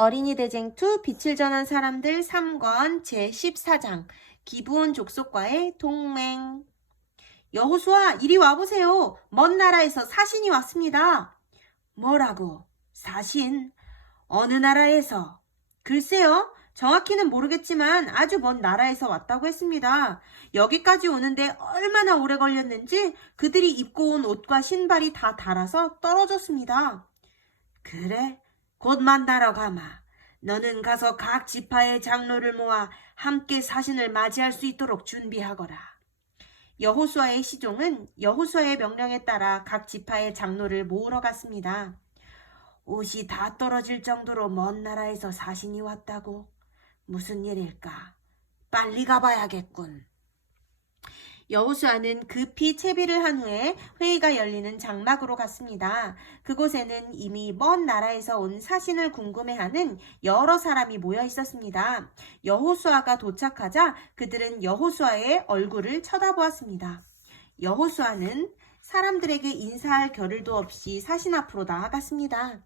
어린이 대쟁투 빛을 전한 사람들 3권 제14장 기브온 족속과의 동맹. 여호수아, 이리 와보세요. 먼 나라에서 사신이 왔습니다. 뭐라고? 사신? 어느 나라에서? 글쎄요. 정확히는 모르겠지만 아주 먼 나라에서 왔다고 했습니다. 여기까지 오는데 얼마나 오래 걸렸는지 그들이 입고 온 옷과 신발이 다 닳아서 떨어졌습니다. 그래? 곧 만나러 가마. 너는 가서 각 지파의 장로를 모아 함께 사신을 맞이할 수 있도록 준비하거라. 여호수아의 시종은 여호수아의 명령에 따라 각 지파의 장로를 모으러 갔습니다. 옷이 다 떨어질 정도로 먼 나라에서 사신이 왔다고? 무슨 일일까? 빨리 가봐야겠군. 여호수아는 급히 채비를 한 후에 회의가 열리는 장막으로 갔습니다. 그곳에는 이미 먼 나라에서 온 사신을 궁금해하는 여러 사람이 모여 있었습니다. 여호수아가 도착하자 그들은 여호수아의 얼굴을 쳐다보았습니다. 여호수아는 사람들에게 인사할 겨를도 없이 사신 앞으로 나아갔습니다.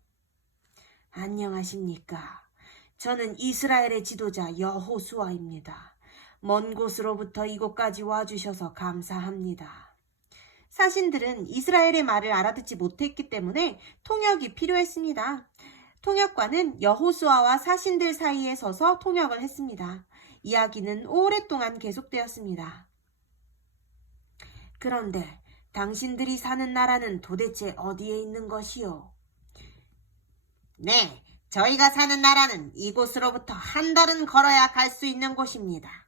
안녕하십니까? 저는 이스라엘의 지도자 여호수아입니다. 먼 곳으로부터 이곳까지 와주셔서 감사합니다. 사신들은 이스라엘의 말을 알아듣지 못했기 때문에 통역이 필요했습니다. 통역관은 여호수아와 사신들 사이에 서서 통역을 했습니다. 이야기는 오랫동안 계속되었습니다. 그런데 당신들이 사는 나라는 도대체 어디에 있는 것이요? 네, 저희가 사는 나라는 이곳으로부터 한 달은 걸어야 갈 수 있는 곳입니다.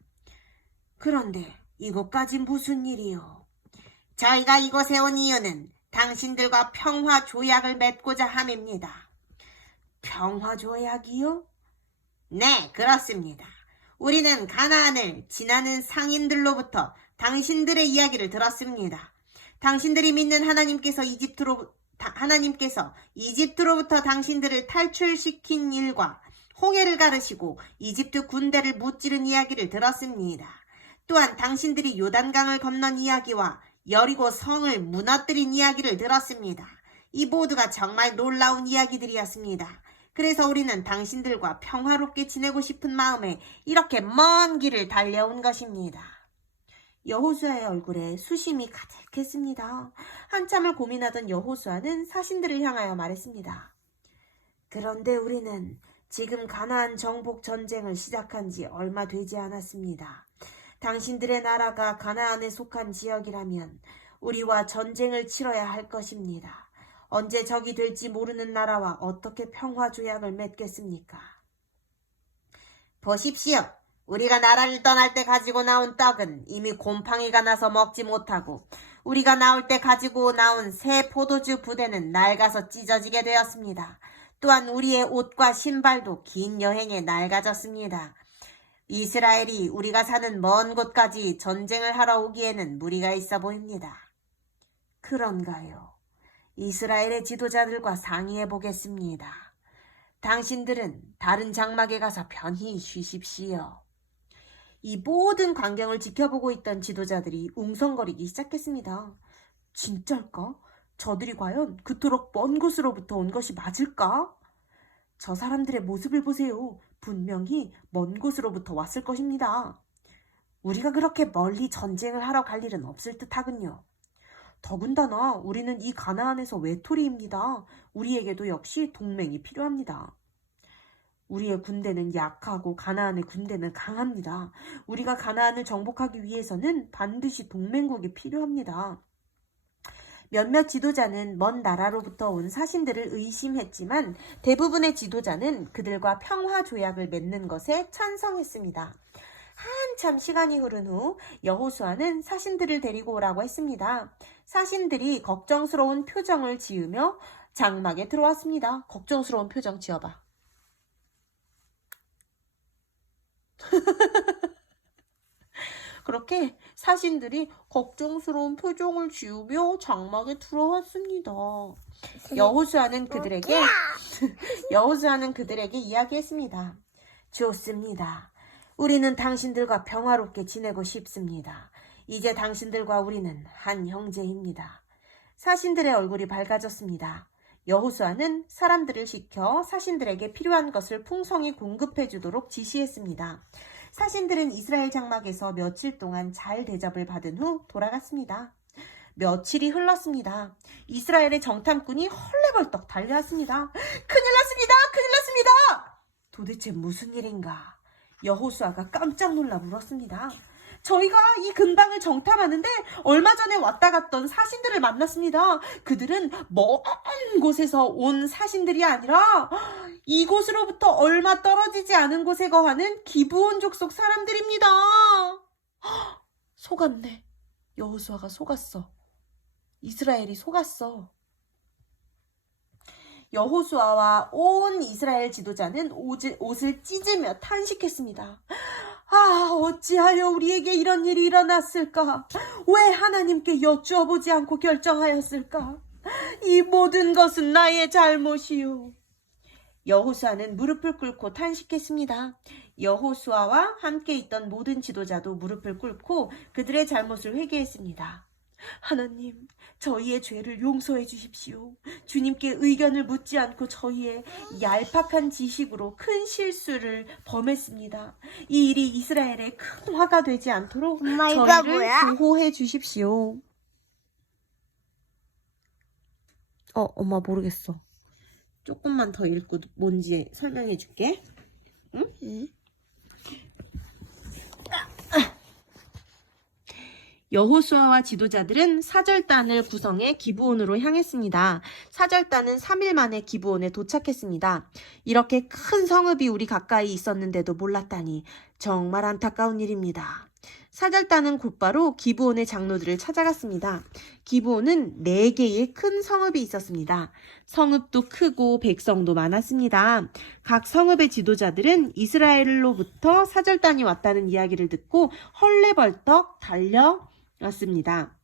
그런데 이곳까지 무슨 일이요? 저희가 이곳에 온 이유는 당신들과 평화 조약을 맺고자 함입니다. 평화 조약이요? 네, 그렇습니다. 우리는 가나안을 지나는 상인들로부터 당신들의 이야기를 들었습니다. 당신들이 믿는 하나님께서 이집트로부터 당신들을 탈출시킨 일과 홍해를 가르시고 이집트 군대를 무찌른 이야기를 들었습니다. 또한 당신들이 요단강을 건넌 이야기와 여리고 성을 무너뜨린 이야기를 들었습니다. 이 모두가 정말 놀라운 이야기들이었습니다. 그래서 우리는 당신들과 평화롭게 지내고 싶은 마음에 이렇게 먼 길을 달려온 것입니다. 여호수아의 얼굴에 수심이 가득했습니다. 한참을 고민하던 여호수아는 사신들을 향하여 말했습니다. 그런데 우리는 지금 가나안 정복 전쟁을 시작한 지 얼마 되지 않았습니다. 당신들의 나라가 가나안에 속한 지역이라면 우리와 전쟁을 치러야 할 것입니다. 언제 적이 될지 모르는 나라와 어떻게 평화 조약을 맺겠습니까? 보십시오. 우리가 나라를 떠날 때 가지고 나온 떡은 이미 곰팡이가 나서 먹지 못하고 우리가 나올 때 가지고 나온 새 포도주 부대는 낡아서 찢어지게 되었습니다. 또한 우리의 옷과 신발도 긴 여행에 낡아졌습니다. 이스라엘이 우리가 사는 먼 곳까지 전쟁을 하러 오기에는 무리가 있어 보입니다. 그런가요? 이스라엘의 지도자들과 상의해 보겠습니다. 당신들은 다른 장막에 가서 편히 쉬십시오. 이 모든 광경을 지켜보고 있던 지도자들이 웅성거리기 시작했습니다. 진짜일까? 저들이 과연 그토록 먼 곳으로부터 온 것이 맞을까? 저 사람들의 모습을 보세요. 분명히 먼 곳으로부터 왔을 것입니다. 우리가 그렇게 멀리 전쟁을 하러 갈 일은 없을 듯하군요. 더군다나 우리는 이 가나안에서 외톨이입니다. 우리에게도 역시 동맹이 필요합니다. 우리의 군대는 약하고 가나안의 군대는 강합니다. 우리가 가나안을 정복하기 위해서는 반드시 동맹국이 필요합니다. 몇몇 지도자는 먼 나라로부터 온 사신들을 의심했지만 대부분의 지도자는 그들과 평화 조약을 맺는 것에 찬성했습니다. 한참 시간이 흐른 후 여호수아는 사신들을 데리고 오라고 했습니다. 사신들이 걱정스러운 표정을 지으며 장막에 들어왔습니다. 걱정스러운 표정 지어봐. 그렇게 사신들이 걱정스러운 표정을 지으며 장막에 들어왔습니다. 여호수아는 그들에게 이야기했습니다. 좋습니다. 우리는 당신들과 평화롭게 지내고 싶습니다. 이제 당신들과 우리는 한 형제입니다. 사신들의 얼굴이 밝아졌습니다. 여호수아는 사람들을 시켜 사신들에게 필요한 것을 풍성히 공급해 주도록 지시했습니다. 사신들은 이스라엘 장막에서 며칠 동안 잘 대접을 받은 후 돌아갔습니다. 며칠이 흘렀습니다. 이스라엘의 정탐꾼이 헐레벌떡 달려왔습니다. 큰일 났습니다! 큰일 났습니다! 도대체 무슨 일인가? 여호수아가 깜짝 놀라 물었습니다. 저희가 이 근방을 정탐하는데 얼마 전에 왔다 갔던 사신들을 만났습니다. 그들은 먼 곳에서 온 사신들이 아니라 이곳으로부터 얼마 떨어지지 않은 곳에 거하는 기브온 족속 사람들입니다. 속았네. 여호수아가 속았어. 이스라엘이 속았어. 여호수아와 온 이스라엘 지도자는 옷을 찢으며 탄식했습니다. 어찌하여 우리에게 이런 일이 일어났을까? 왜 하나님께 여쭈어보지 않고 결정하였을까? 이 모든 것은 나의 잘못이요. 여호수아는 무릎을 꿇고 탄식했습니다. 여호수아와 함께 있던 모든 지도자도 무릎을 꿇고 그들의 잘못을 회개했습니다. 하나님, 저희의 죄를 용서해 주십시오. 주님께 의견을 묻지 않고 저희의 얄팍한 지식으로 큰 실수를 범했습니다. 이 일이 이스라엘에 큰 화가 되지 않도록 저희를 보호해 주십시오. 엄마 모르겠어. 조금만 더 읽고 뭔지 설명해 줄게. 응? 여호수아와 지도자들은 사절단을 구성해 기브온으로 향했습니다. 사절단은 3일 만에 기브온에 도착했습니다. 이렇게 큰 성읍이 우리 가까이 있었는데도 몰랐다니 정말 안타까운 일입니다. 사절단은 곧바로 기브온의 장로들을 찾아갔습니다. 기브온은 4개의 큰 성읍이 있었습니다. 성읍도 크고 백성도 많았습니다. 각 성읍의 지도자들은 이스라엘로부터 사절단이 왔다는 이야기를 듣고 헐레벌떡 달려왔습니다.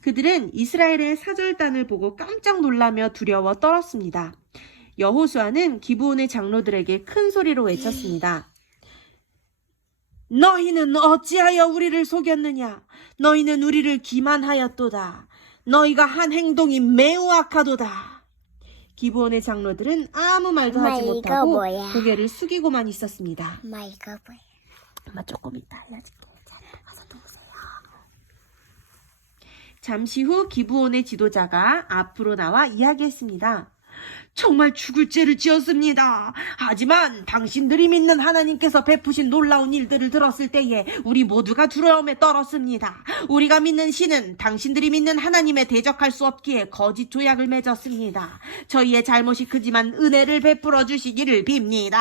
그들은 이스라엘의 사절단을 보고 깜짝 놀라며 두려워 떨었습니다. 여호수아는 기브온의 장로들에게 큰 소리로 외쳤습니다. 너희는 어찌하여 우리를 속였느냐? 너희는 우리를 기만하였도다. 너희가 한 행동이 매우 악하도다. 기브온의 장로들은 아무 말도 하지 못하고 고개를 숙이고만 있었습니다. 엄마 이거 뭐야? 엄마 조금 이따 알려줄게. 가서 누우세요. 잠시 후 기브온의 지도자가 앞으로 나와 이야기했습니다. 정말 죽을 죄를 지었습니다. 하지만 당신들이 믿는 하나님께서 베푸신 놀라운 일들을 들었을 때에 우리 모두가 두려움에 떨었습니다. 우리가 믿는 신은 당신들이 믿는 하나님에 대적할 수 없기에 거짓 조약을 맺었습니다. 저희의 잘못이 크지만 은혜를 베풀어 주시기를 빕니다.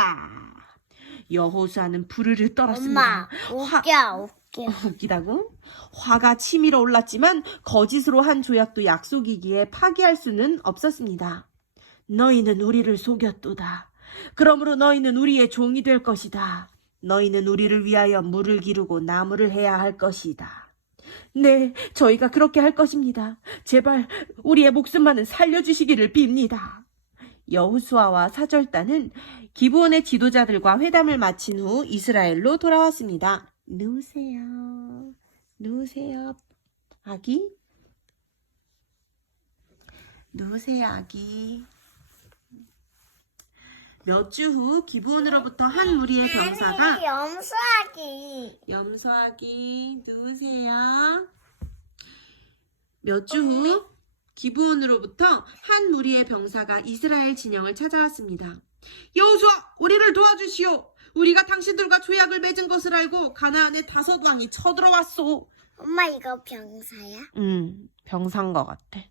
여호수아는 부르르 떨었습니다. 엄마 웃기다고? 화가 치밀어 올랐지만 거짓으로 한 조약도 약속이기에 파기할 수는 없었습니다. 너희는 우리를 속였도다. 그러므로 너희는 우리의 종이 될 것이다. 너희는 우리를 위하여 물을 기르고 나무를 해야 할 것이다. 네, 저희가 그렇게 할 것입니다. 제발 우리의 목숨만은 살려주시기를 빕니다. 여호수아와 사절단은 기브온의 지도자들과 회담을 마친 후 이스라엘로 돌아왔습니다. 누우세요. 누우세요, 아기. 누우세요, 아기. 몇 주 후 기브온으로부터 한 무리의 병사가 염소아기 누우세요. 몇 주 후 기브온으로부터 한 무리의 병사가 이스라엘 진영을 찾아왔습니다. 여호수아, 우리를 도와주시오. 우리가 당신들과 조약을 맺은 것을 알고 가나안의 5왕이 쳐들어왔소. 엄마 이거 병사야? 병사인 것 같아.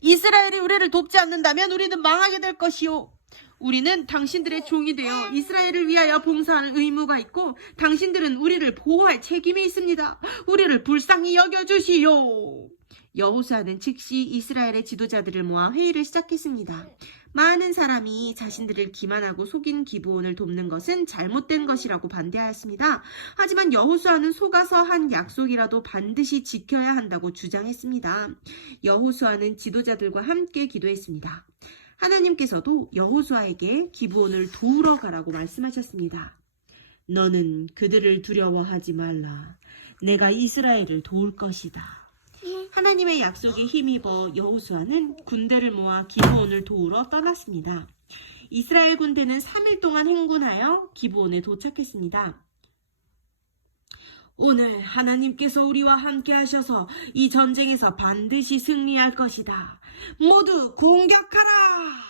이스라엘이 우리를 돕지 않는다면 우리는 망하게 될 것이오. 우리는 당신들의 종이 되어 이스라엘을 위하여 봉사할 의무가 있고 당신들은 우리를 보호할 책임이 있습니다. 우리를 불쌍히 여겨주시오. 여호수아는 즉시 이스라엘의 지도자들을 모아 회의를 시작했습니다. 많은 사람이 자신들을 기만하고 속인 기브온을 돕는 것은 잘못된 것이라고 반대하였습니다. 하지만 여호수아는 속아서 한 약속이라도 반드시 지켜야 한다고 주장했습니다. 여호수아는 지도자들과 함께 기도했습니다. 하나님께서도 여호수아에게 기브온을 도우러 가라고 말씀하셨습니다. 너는 그들을 두려워하지 말라. 내가 이스라엘을 도울 것이다. 하나님의 약속에 힘입어 여호수아는 군대를 모아 기브온을 도우러 떠났습니다. 이스라엘 군대는 3일 동안 행군하여 기브온에 도착했습니다. 오늘 하나님께서 우리와 함께 하셔서 이 전쟁에서 반드시 승리할 것이다. 모두 공격하라!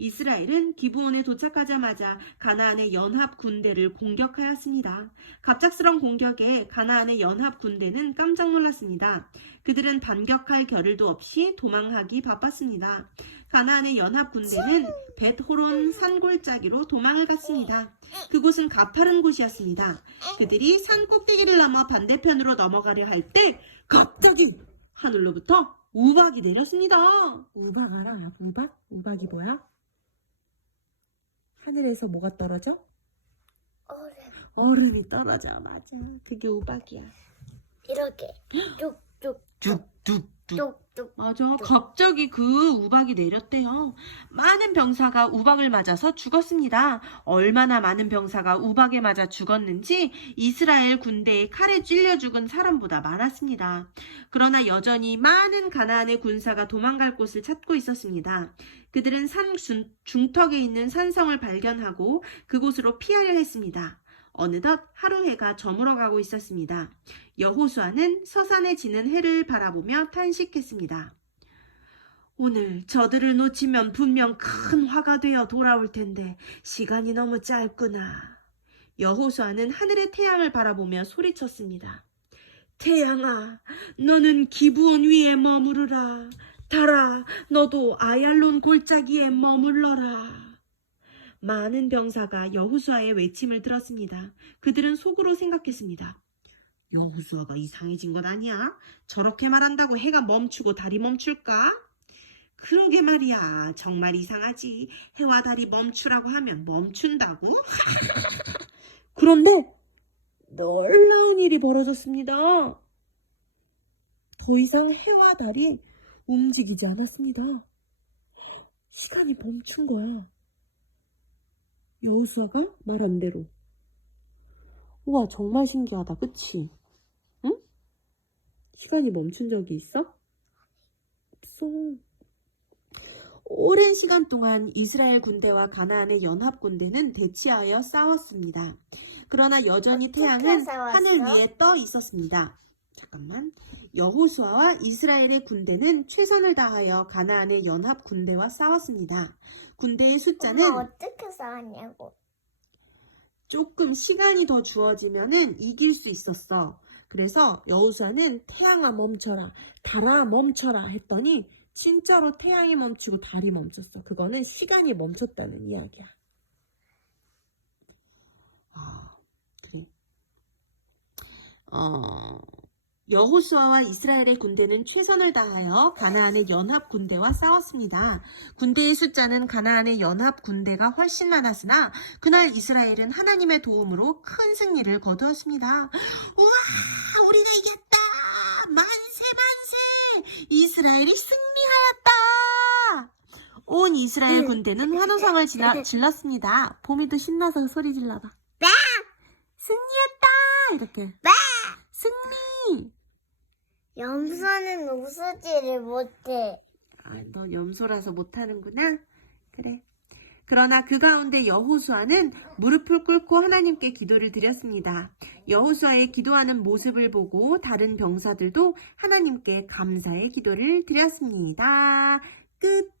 이스라엘은 기브온에 도착하자마자 가나안의 연합 군대를 공격하였습니다. 갑작스런 공격에 가나안의 연합 군대는 깜짝 놀랐습니다. 그들은 반격할 겨를도 없이 도망하기 바빴습니다. 가나안의 연합 군대는 벳호론 산골짜기로 도망을 갔습니다. 그곳은 가파른 곳이었습니다. 그들이 산 꼭대기를 넘어 반대편으로 넘어가려 할 때 갑자기 하늘로부터 우박이 내렸습니다. 우박 알아? 우박? 우박이 뭐야? 하늘에서 뭐가 떨어져? 얼음. 얼음이 떨어져. 맞아. 그게 우박이야. 이렇게 쭉쭉 뚝뚝뚝. 쭉쭉. 맞아. 갑자기 그 우박이 내렸대요. 많은 병사가 우박을 맞아서 죽었습니다. 얼마나 많은 병사가 우박에 맞아 죽었는지 이스라엘 군대의 칼에 찔려 죽은 사람보다 많았습니다. 그러나 여전히 많은 가나안의 군사가 도망갈 곳을 찾고 있었습니다. 그들은 산 중턱에 있는 산성을 발견하고 그곳으로 피하려 했습니다. 어느덧 하루 해가 저물어가고 있었습니다. 여호수아는 서산에 지는 해를 바라보며 탄식했습니다. 오늘 저들을 놓치면 분명 큰 화가 되어 돌아올 텐데 시간이 너무 짧구나. 여호수아는 하늘의 태양을 바라보며 소리쳤습니다. 태양아, 너는 기브온 위에 머무르라. 달아, 너도 아얄론 골짜기에 머물러라. 많은 병사가 여호수아의 외침을 들었습니다. 그들은 속으로 생각했습니다. 여호수아가 이상해진 것 아니야? 저렇게 말한다고 해가 멈추고 달이 멈출까? 그러게 말이야. 정말 이상하지. 해와 달이 멈추라고 하면 멈춘다고? 그런데 놀라운 일이 벌어졌습니다. 더 이상 해와 달이 움직이지 않았습니다. 시간이 멈춘 거야. 여호수아가 말한 대로. 우와, 정말 신기하다. 그치? 응? 시간이 멈춘 적이 있어? 없어. 오랜 시간 동안 이스라엘 군대와 가나안의 연합 군대는 대치하여 싸웠습니다. 그러나 여전히 어떻게 태양은 싸웠어? 하늘 위에 떠 있었습니다. 잠깐만. 여호수아와 이스라엘의 군대는 최선을 다하여 가나안의 연합 군대와 싸웠습니다. 군대의 숫자는 엄마 어떻게 싸웠냐고. 조금 시간이 더 주어지면은 이길 수 있었어. 그래서 여호수아는 태양아 멈춰라, 달아 멈춰라 했더니 진짜로 태양이 멈추고 달이 멈췄어. 그거는 시간이 멈췄다는 이야기야. 그래. 여호수아와 이스라엘의 군대는 최선을 다하여 가나안의 연합 군대와 싸웠습니다. 군대의 숫자는 가나안의 연합 군대가 훨씬 많았으나 그날 이스라엘은 하나님의 도움으로 큰 승리를 거두었습니다. 우와, 우리가 이겼다! 만세 만세! 이스라엘이 승리하였다! 온 이스라엘 군대는 환호성을 질렀습니다. 봄이도 신나서 소리 질러봐. 승리했다! 이렇게. 승리! 염소는 웃지를 못해. 아, 너 염소라서 못하는구나? 그래. 그러나 그 가운데 여호수아는 무릎을 꿇고 하나님께 기도를 드렸습니다. 여호수아의 기도하는 모습을 보고 다른 병사들도 하나님께 감사의 기도를 드렸습니다. 끝.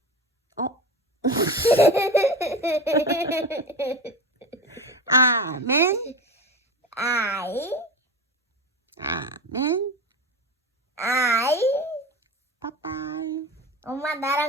아멘. 아이, 아멘. 아이. 빠빠이. 엄마 나랑